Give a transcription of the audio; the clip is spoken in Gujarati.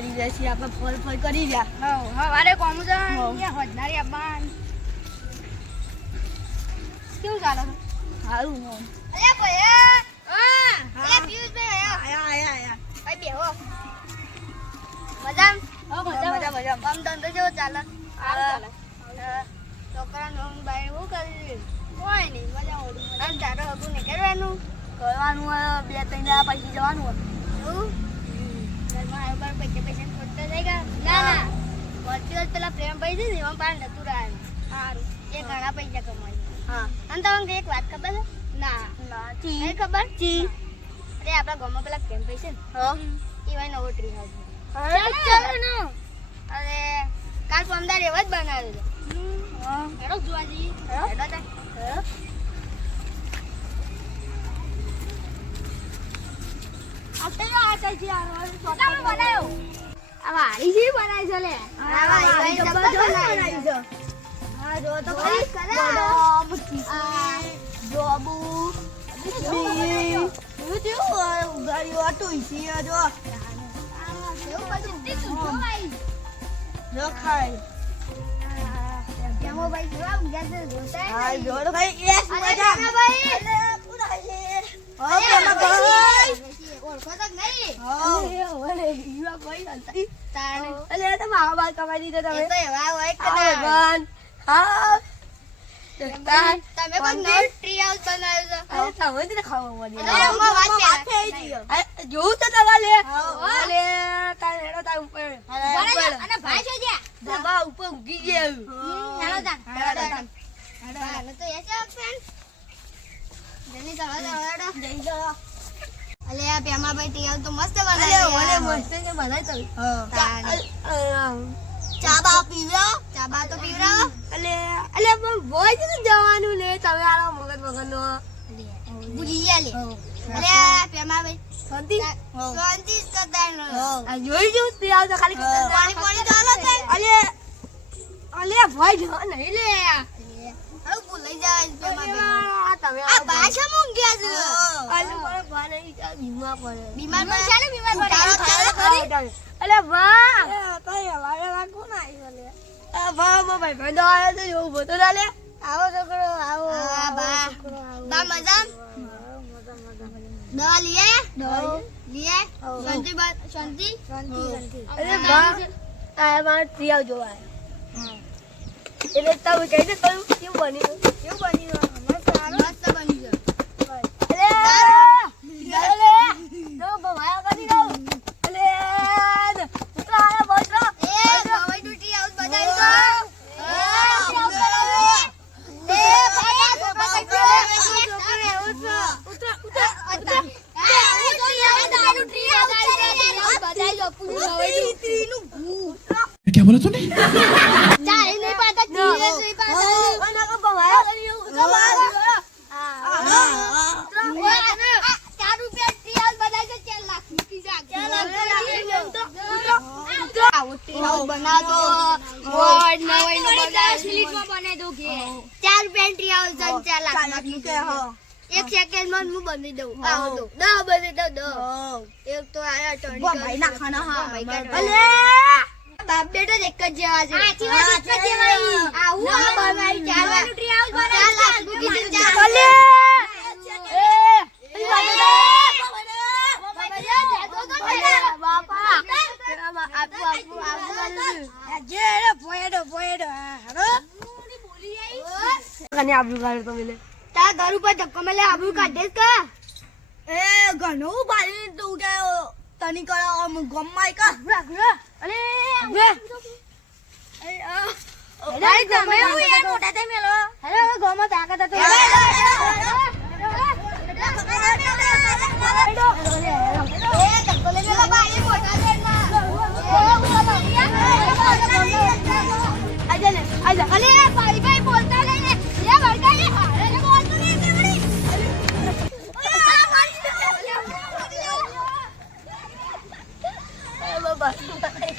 કરી રહ્યા છીએ આપણે ફોલ ફોલ કરી રહ્યા હવારે કોમું છે હોજનારી અબ્બાન કેવું ચાલે છે સારું અલ્યા ભયા અલ્યા પિયુષભાઈ આયા ભાઈ બેહો મજામ મજા કામ ધંધો જેવો ચાલે છોકરાનો બાઈ શું કરી કોઈ નહીં મજા ઓળું અને તારો હગું નહીં કરવાનું કરવાનું બે ત્રણ દાડા પછી જવાનું ઘરમાં આવ્યો પૈસા ખોટતા થઈ ગયા ના વર્ષ પેલા પ્રેમ પૈસા છે એમાં પાર નતું રહ્યું સારું એ ઘણા પૈસા કમાય હા અને તમને એક વાત ખબર છે ના નહીં ખબર અરે આપણા ગામમાં પેલા પ્રેમ પૈસા ને એ ભાઈ નવો ટ્રી હાઉસ અરે કાલ પમદાર એવો જ બનાવ્યો છે હેડો જોવા જઈએ હેડો તા આ વાડી છે બનાવી છે લે આ વાડી બનાવી છે હા જો તો ખરી બદામ જોબુ ગાડી ઓટો છે જો એવું બધું તીખું જોવાય જો ખાય કેમો ભાઈ જોવા ઉજા છે જોતા હા જો તો ભાઈ એક મજા ભાઈ ઓળખો તો નહીં અલે તો મારા બાલ કમાઈ દીધો તમે તો એવા હોય કે ભગવાન હા તમે કોઈ નવું ટ્રી હાઉસ બનાવ્યું છે તમે જ ખાવા મળી એટલે એમાં વાત જોઉં તો તમારે અલે તાર હેડો તાર ઉપર અને ભાઈ છે જ્યાં દબા ઉપર ઊંઘી ગયું હેડો તા તો એ છે ફ્રેન્ડ જલ્દી ચાલો હેડો જઈ જાઓ અલે આ પેમા ભાઈ ટ્રી હાઉસ તો મસ્ત અલે બનાવ્યું ઓલે મસ્ત કે બનાય તો ચા બા પીવરાવો ચા બા તો પીવરાવો અલે અલે પણ ભોય જ જવાનું લે તમે આરો મગજ મગજનો ભૂલી ગયા લે અલે પેમા ભાઈ શાંતિ શાંતિ કરતાનો આ જોઈ જો તે આવતો ખાલી પાણી પાણી ચાલો છે અલે અલે ભોય જ નહીં લે હવે ભૂલી જાય પેમા ભાઈ આ તમે આ ભાષા માં ગયા છે અલે મારે ભાને બીમાર પડે બીમાર પડે છે ને બીમાર પડે અલે વાહ કઈ વારે રાખો ના લે આ વાહ મો ભાઈ બંધો આયો તો એવું બોતો ના લે આવો છોકરો આવો આ બા બા મજા દવા લીએ લીએ શાંતિ બા શાંતિ અરે વાહ આ માર પ્રિયા જોવા એટલે તમે કહી દે કયું કેવું બન્યું મસ્ત બની છે અરે નો ભવાયા કરી દો અલે ઉતરો આયા બોલો એ ભાઈ ટૂટી આઉટ બતાવી દો क्या बोला तूने ચાલે નહીં પાતા નહીં પાતા એક સેકન્ડ માં હું બની દઉં બની દઉં એક તો બાપ બેટો જ એક જ જેવા છે આવું બનાવી ચાલવાનું ટ્રી હાઉસ તારા ઘર ઉપર ધક્કો મેલે આબરૂ કાઢે કા એ ઘણું ભારી તું કે તની કરો ગમ્માય કા અલે તમે હું યાર મોટા થઈ મેલો હેલો ગોમો તાકાત તો બાબા